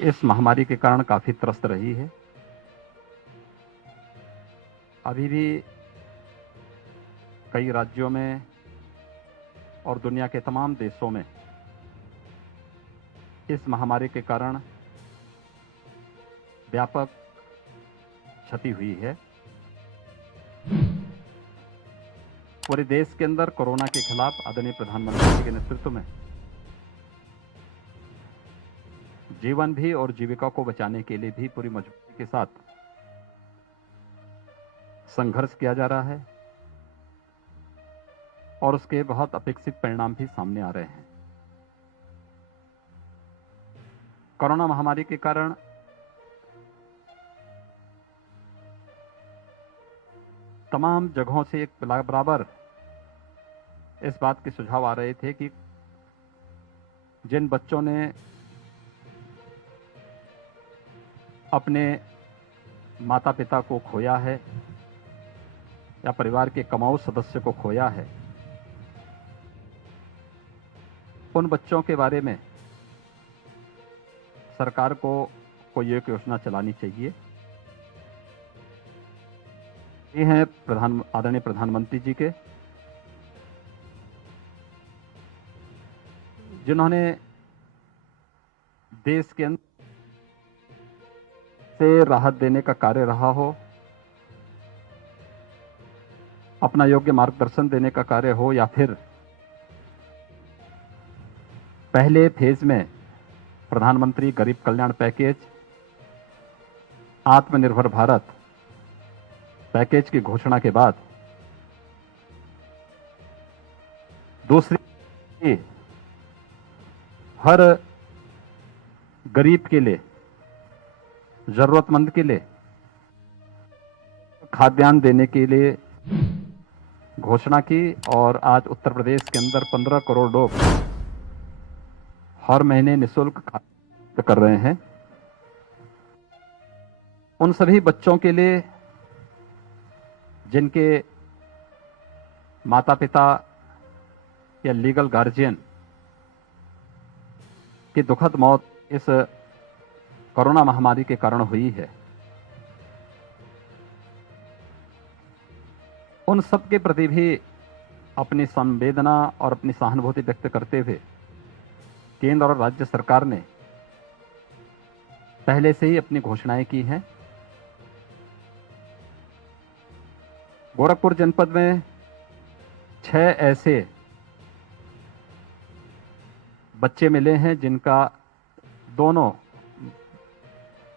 इस महामारी के कारण काफी त्रस्त रही है। अभी भी कई राज्यों में और दुनिया के तमाम देशों में इस महामारी के कारण व्यापक क्षति हुई है। पूरे देश के अंदर कोरोना के खिलाफ आदरणीय प्रधानमंत्री जी के नेतृत्व में जीवन भी और जीविका को बचाने के लिए भी पूरी मजबूती के साथ संघर्ष किया जा रहा है और उसके बहुत अपेक्षित परिणाम भी सामने आ रहे हैं। कोरोना महामारी के कारण तमाम जगहों से एक बराबर इस बात के सुझाव आ रहे थे कि जिन बच्चों ने अपने माता पिता को खोया है या परिवार के कमाऊ सदस्य को खोया है, उन बच्चों के बारे में सरकार को कोई एक योजना चलानी चाहिए। ये हैं आदरणीय प्रधानमंत्री जी के, जिन्होंने देश के अंदर से राहत देने का कार्य रहा हो, अपना योग्य मार्गदर्शन देने का कार्य हो, या फिर पहले फेज में प्रधानमंत्री गरीब कल्याण पैकेज, आत्मनिर्भर भारत पैकेज की घोषणा के बाद दूसरी हर गरीब के लिए, जरूरतमंद के लिए खाद्यान्न देने के लिए घोषणा की। और आज उत्तर प्रदेश के अंदर 15 करोड़ लोग हर महीने निःशुल्क खाद्य कर रहे हैं। उन सभी बच्चों के लिए जिनके माता पिता या लीगल गार्जियन की दुखद मौत इस कोरोना महामारी के कारण हुई है, उन सब के प्रति भी अपनी संवेदना और अपनी सहानुभूति व्यक्त करते हुए केंद्र और राज्य सरकार ने पहले से ही अपनी घोषणाएं की हैं। गोरखपुर जनपद में 6 ऐसे बच्चे मिले हैं जिनका दोनों,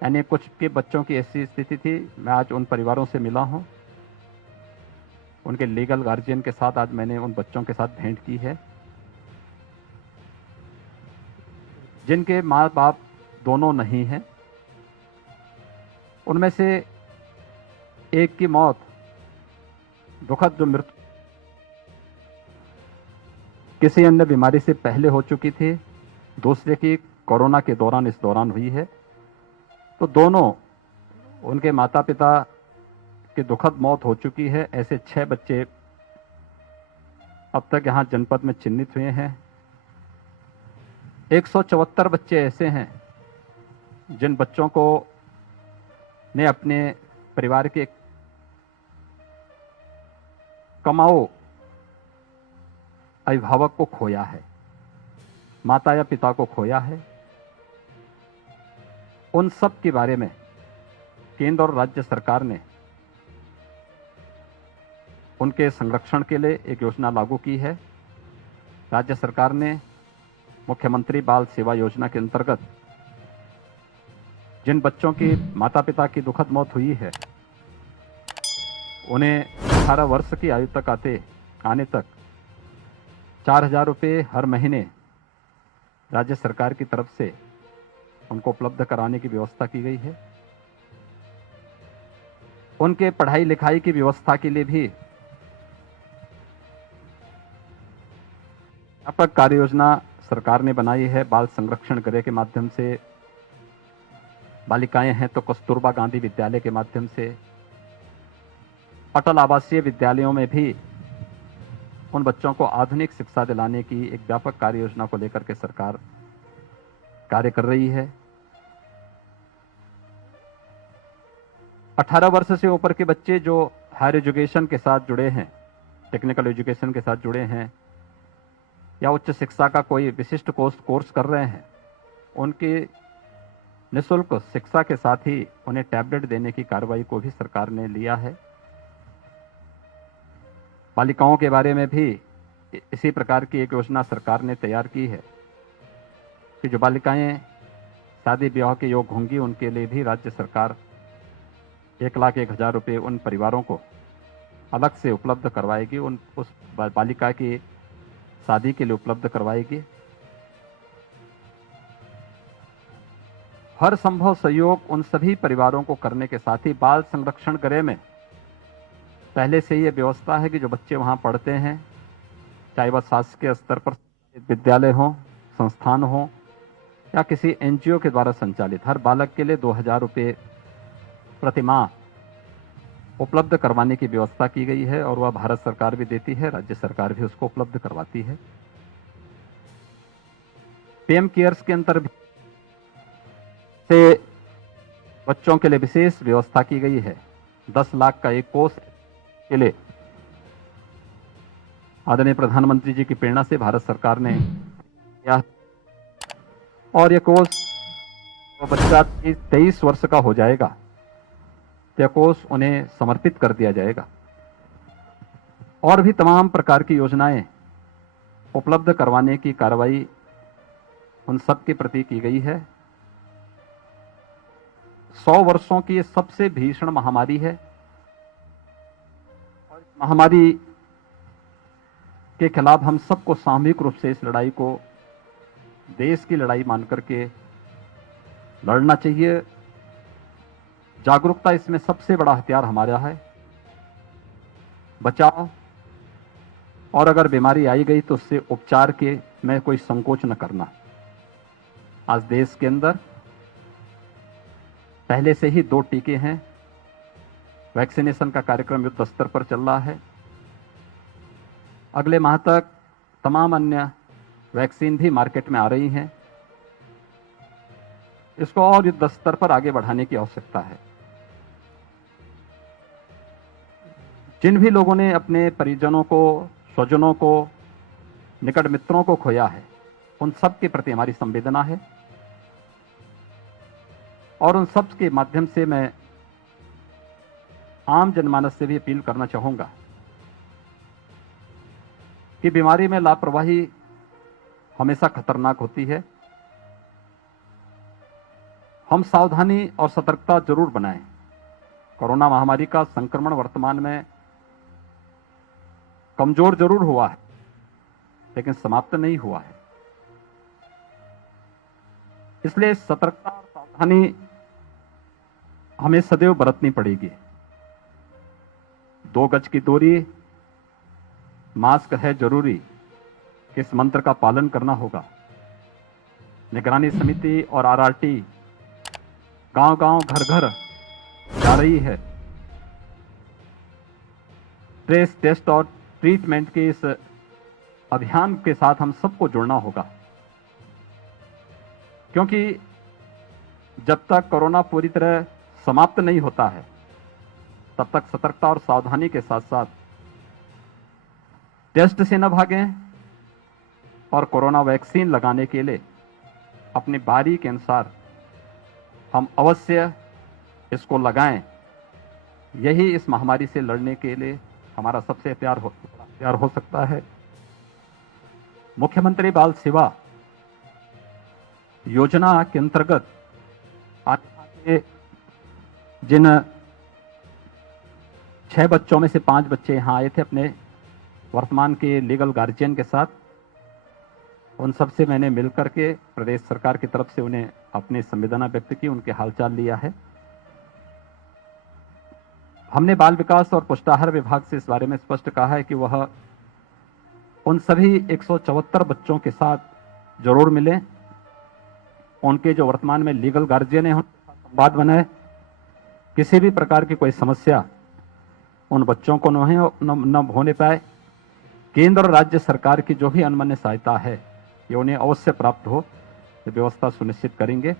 यानी कुछ के बच्चों की ऐसी स्थिति थी, मैं आज उन परिवारों से मिला हूं, उनके लीगल गार्जियन के साथ आज मैंने उन बच्चों के साथ भेंट की है, जिनके माँ बाप दोनों नहीं हैं। उनमें से एक की मौत, दुखद जो मृत्यु किसी अन्य बीमारी से पहले हो चुकी थी, दूसरे की कोरोना के दौरान इस दौरान हुई है। तो दोनों उनके माता पिता की दुखद मौत हो चुकी है। ऐसे 6 बच्चे अब तक यहां जनपद में चिन्हित हुए हैं। 174 बच्चे ऐसे हैं जिन बच्चों को ने अपने परिवार के कमाऊ अभिभावक को खोया है, माता या पिता को खोया है। उन सब के बारे में केंद्र और राज्य सरकार ने उनके संरक्षण के लिए एक योजना लागू की है। राज्य सरकार ने मुख्यमंत्री बाल सेवा योजना के अंतर्गत जिन बच्चों की माता पिता की दुखद मौत हुई है, उन्हें 18 वर्ष की आयु तक आने तक 4,000 रुपये हर महीने राज्य सरकार की तरफ से उनको उपलब्ध कराने की व्यवस्था की गई है। उनके पढ़ाई लिखाई की व्यवस्था के लिए भी व्यापक कार्य योजना सरकार ने बनाई है। बाल संरक्षण गृह के माध्यम से, बालिकाएं हैं तो कस्तूरबा गांधी विद्यालय के माध्यम से, अटल आवासीय विद्यालयों में भी उन बच्चों को आधुनिक शिक्षा दिलाने की एक व्यापक कार्य योजना को लेकर के सरकार कार्य कर रही है। 18 वर्ष से ऊपर के बच्चे जो हायर एजुकेशन के साथ जुड़े हैं, टेक्निकल एजुकेशन के साथ जुड़े हैं या उच्च शिक्षा का कोई विशिष्ट कोर्स कर रहे हैं, उनकी निःशुल्क शिक्षा के साथ ही उन्हें टैबलेट देने की कार्रवाई को भी सरकार ने लिया है। बालिकाओं के बारे में भी इसी प्रकार की एक योजना सरकार ने तैयार की है कि जो बालिकाएं शादी ब्याह के योग होंगी, उनके लिए भी राज्य सरकार 1,01,000 रुपये उन परिवारों को अलग से उपलब्ध करवाएगी, उस बालिका की शादी के लिए उपलब्ध करवाएगी। हर संभव सहयोग उन सभी परिवारों को करने के साथ ही बाल संरक्षण गृह में पहले से ये व्यवस्था है कि जो बच्चे वहां पढ़ते हैं, चाहे वह शासकीय स्तर पर विद्यालय हो, संस्थान हो या किसी एनजीओ के द्वारा संचालित, हर बालक के लिए 2,000 रुपये प्रतिमाह उपलब्ध करवाने की व्यवस्था की गई है और वह भारत सरकार भी देती है, राज्य सरकार भी उसको उपलब्ध करवाती है। पीएम केयर्स के अंतर्गत से बच्चों के लिए विशेष व्यवस्था की गई है। 10 लाख का एक कोष के लिए आदरणीय प्रधानमंत्री जी की प्रेरणा से भारत सरकार ने किया और यह कोष बच्चा 23 वर्ष का हो जाएगा, यह कोष उन्हें समर्पित कर दिया जाएगा। और भी तमाम प्रकार की योजनाएं उपलब्ध करवाने की कार्रवाई उन सब के प्रति की गई है। 100 वर्षों की सबसे भीषण महामारी है। महामारी के खिलाफ हम सबको सामूहिक रूप से इस लड़ाई को देश की लड़ाई मान करके लड़ना चाहिए। जागरूकता इसमें सबसे बड़ा हथियार हमारा है। बचाव और अगर बीमारी आई गई तो उससे उपचार के में कोई संकोच न करना। आज देश के अंदर पहले से ही 2 टीके हैं। वैक्सीनेशन का कार्यक्रम युद्ध स्तर पर चल रहा है। अगले माह तक तमाम अन्य वैक्सीन भी मार्केट में आ रही हैं। इसको और युद्ध स्तर पर आगे बढ़ाने की आवश्यकता है। जिन भी लोगों ने अपने परिजनों को, स्वजनों को, निकट मित्रों को खोया है, उन सब के प्रति हमारी संवेदना है और उन सब के माध्यम से मैं आम जनमानस से भी अपील करना चाहूंगा कि बीमारी में लापरवाही हमेशा खतरनाक होती है। हम सावधानी और सतर्कता जरूर बनाएं। कोरोना महामारी का संक्रमण वर्तमान में कमजोर जरूर हुआ है, लेकिन समाप्त नहीं हुआ है। इसलिए सतर्कता और सावधानी हमें सदैव बरतनी पड़ेगी। 2 गज की दूरी, मास्क है जरूरी, इस मंत्र का पालन करना होगा। निगरानी समिति और आरआरटी गांव-गांव, घर-घर जा रही है। ट्रेस, टेस्ट और ट्रीटमेंट के इस अभियान के साथ हम सबको जुड़ना होगा, क्योंकि जब तक कोरोना पूरी तरह समाप्त नहीं होता है, तब तक सतर्कता और सावधानी के साथ साथ टेस्ट से न भागें और कोरोना वैक्सीन लगाने के लिए अपनी बारी के अनुसार हम अवश्य इसको लगाएं। यही इस महामारी से लड़ने के लिए हमारा सबसे प्यार हो सकता है। मुख्यमंत्री बाल सेवा योजना के अंतर्गत आज जिन 6 बच्चों में से 5 बच्चे यहां आए थे अपने वर्तमान के लीगल गार्जियन के साथ, उन सबसे मैंने मिलकर के प्रदेश सरकार की तरफ से उन्हें अपनी संवेदना व्यक्त की, उनके हालचाल लिया है। हमने बाल विकास और पुष्टाहार विभाग से इस बारे में स्पष्ट कहा है कि वह उन सभी 174 बच्चों के साथ जरूर मिलें, उनके जो वर्तमान में लीगल गार्जियन हैं उनके साथ संवाद बनाए। किसी भी प्रकार की कोई समस्या उन बच्चों को न होने पाए। केंद्र और राज्य सरकार की जो भी अनमन्य सहायता है, ये उन्हें अवश्य प्राप्त हो, ये व्यवस्था सुनिश्चित करेंगे।